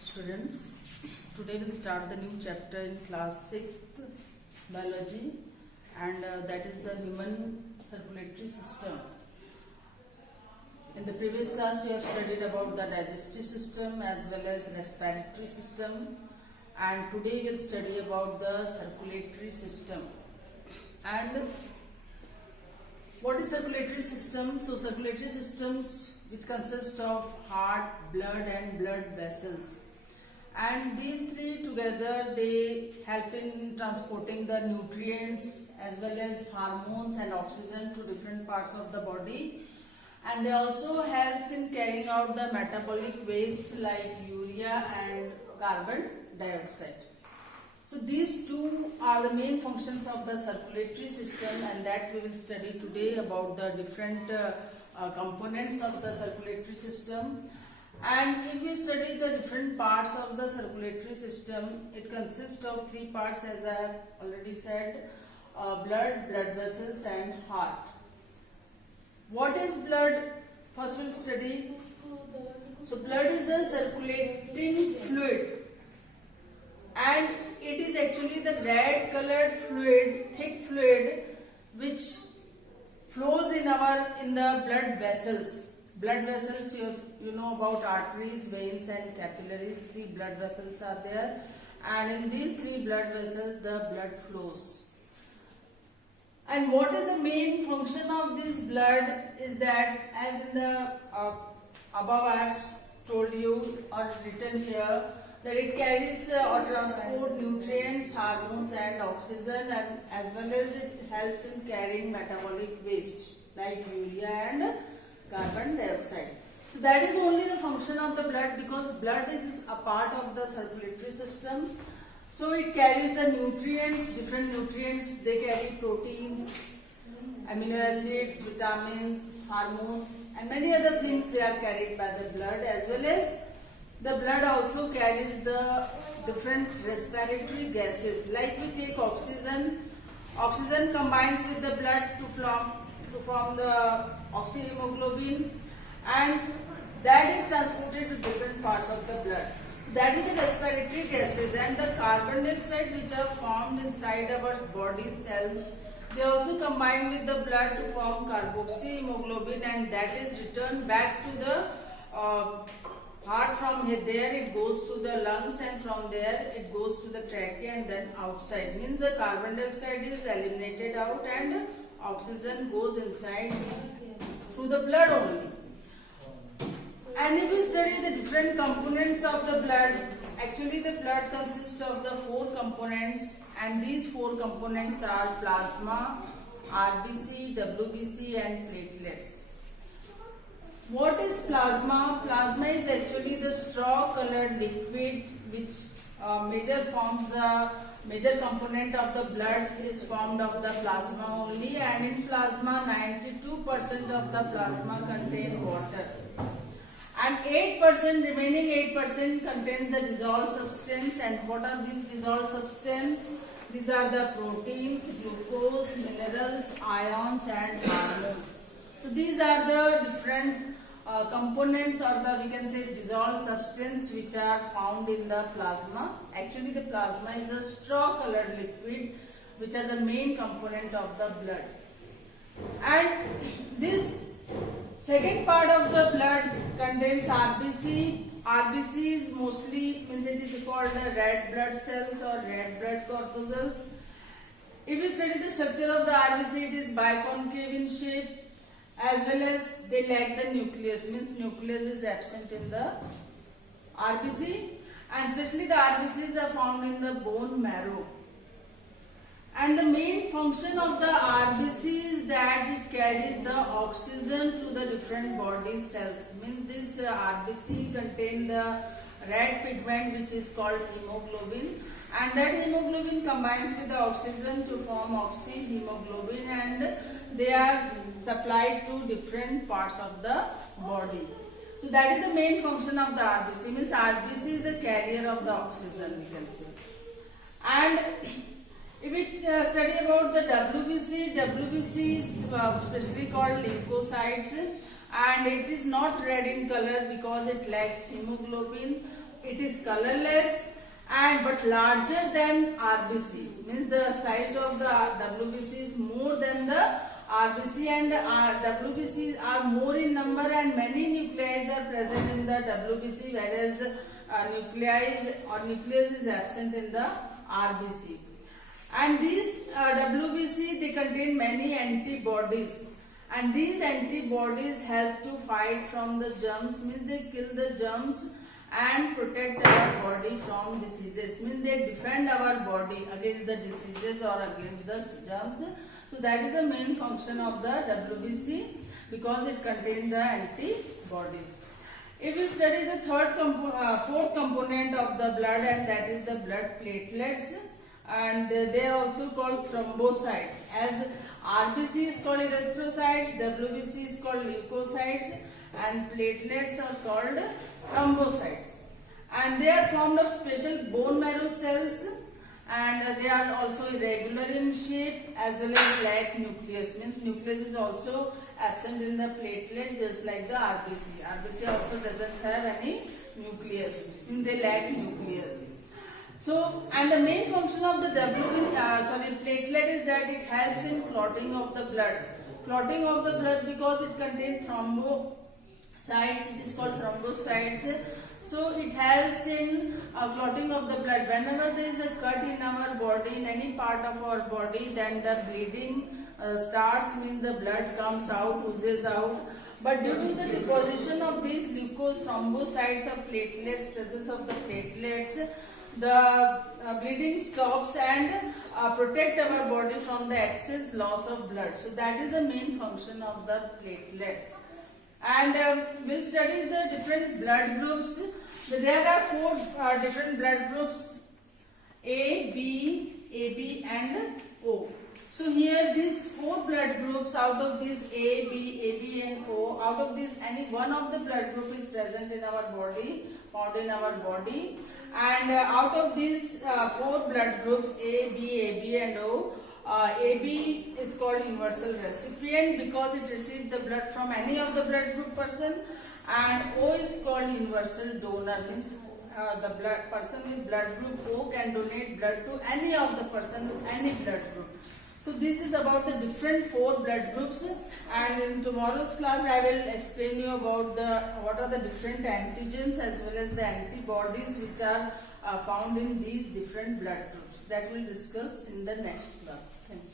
students. Today we'll start the new chapter in class 6th biology, and that is the human circulatory system. In the previous class we have studied about the digestive system as well as respiratory system, and today we'll study about the circulatory system. And what is circulatory system? So circulatory systems which consist of heart, blood and blood vessels, and these three together they help in transporting the nutrients as well as hormones and oxygen to different parts of the body, and they also helps in carrying out the metabolic waste like urea and carbon dioxide. So these two are the main functions of the circulatory system, and that we will study today about the different components of the circulatory system. And if we study the different parts of the circulatory system, it consists of three parts, as I have already said: blood, blood vessels and heart. What is blood? First we'll study. So blood is a circulating fluid, and it is actually the red colored fluid, thick fluid, which flows in the blood vessels. Blood vessels, you know about arteries, veins and capillaries. Three blood vessels are there, and in these three blood vessels the blood flows. And what is the main function of this blood is that, as in the above I have told you or written here, that it carries or transport nutrients, hormones and oxygen, and as well as it helps in carrying metabolic waste like urea and carbon dioxide. So that is only the function of the blood, because blood is a part of the circulatory system. So it carries the nutrients, different nutrients. They carry proteins, amino acids, vitamins, hormones and many other things. They are carried by the blood, as well as the blood also carries the different respiratory gases. Like we take oxygen, oxygen combines with the blood to form the oxyhemoglobin, and that is transported to different parts of the blood. So that is the respiratory gases, and the carbon dioxide which are formed inside our body cells, they also combine with the blood to form carboxyhemoglobin, and that is returned back to the heart. From there it goes to the lungs, and from there it goes to the trachea and then outside. Means the carbon dioxide is eliminated out and oxygen goes inside through the blood only. And if we study the different components of the blood, actually the blood consists of the four components, and these four components are plasma, RBC, WBC and platelets. What is plasma? Plasma is actually the straw colored liquid which major component of the blood is formed of the plasma only, and in plasma 92% of the plasma contain water, and 8%, remaining 8% contains the dissolved substance. And what are these dissolved substance? These are the proteins, glucose, minerals, ions and hormones. So these are the different components, or we can say dissolved substance, which are found in the plasma. Actually the plasma is a straw colored liquid which are the main component of the blood. And this second part of the blood contains RBC. RBC is mostly, means it is called the red blood cells or red blood corpuscles. If you study the structure of the RBC, it is biconcave in shape, as well as they lack the nucleus, means nucleus is absent in the RBC, and especially the RBCs are found in the bone marrow. And the main function of the RBC is that it carries the oxygen to the different body cells. Means this RBC contain the red pigment which is called hemoglobin, and that hemoglobin combines with the oxygen to form oxyhemoglobin, and they are supplied to different parts of the body. So that is the main function of the RBC. Means RBC is the carrier of the oxygen, we can say. And if we study about the WBC, WBC is specially called leukocytes, and it is not red in color because it lacks hemoglobin. it is colorless and but larger than RBC. Means the size of the WBC is more than the RBC, and WBCs are more in number and many nuclei are present in the WBC, whereas nucleus is absent in the RBC. And these WBC, they contain many antibodies, and these antibodies help to fight from the germs. Means they kill the germs and protect our body from diseases. Means they defend our body against the diseases or against the germs. So that is the main function of the WBC, because it contains the antibodies. If we study the fourth component of the blood, and that is the blood platelets, and they are also called thrombocytes. As RBC is called erythrocytes, WBC is called leukocytes, and platelets are called thrombocytes. And they are formed of special bone marrow cells, and they are also irregular in shape as well as lack nucleus. Means nucleus is also absent in the platelet, just like the RBC. RBC also doesn't have any nucleus, means they lack nucleus. So, and the main function of the platelet is that it helps in clotting of the blood. Clotting of the blood, because it contains thrombocytes, it is called thrombocytes. So it helps in clotting of the blood. Whenever there is a cut in our body, in any part of our body, then the bleeding starts, means the blood comes out, oozes out. But due to the deposition of these thrombocytes of platelets, presence of the platelets, the bleeding stops and protect our body from the excess loss of blood. So that is the main function of the platelets. And we'll study the different blood groups. So there are four different blood groups: A, B, AB and O. So here these four blood groups, out of these A, B, AB and O, out of this any one of the blood group is present in our body, found in our body. And out of these four blood groups, A, B, AB and O, AB is called universal recipient because it receives the blood from any of the blood group person, and O is called universal donor. Means the person with blood group O can donate blood to any of the person with any blood group. So this is about the different four blood groups, and in tomorrow's class I will explain you about what are the different antigens as well as the antibodies which are found in these different blood groups. That we'll discuss in the next class. Thank you.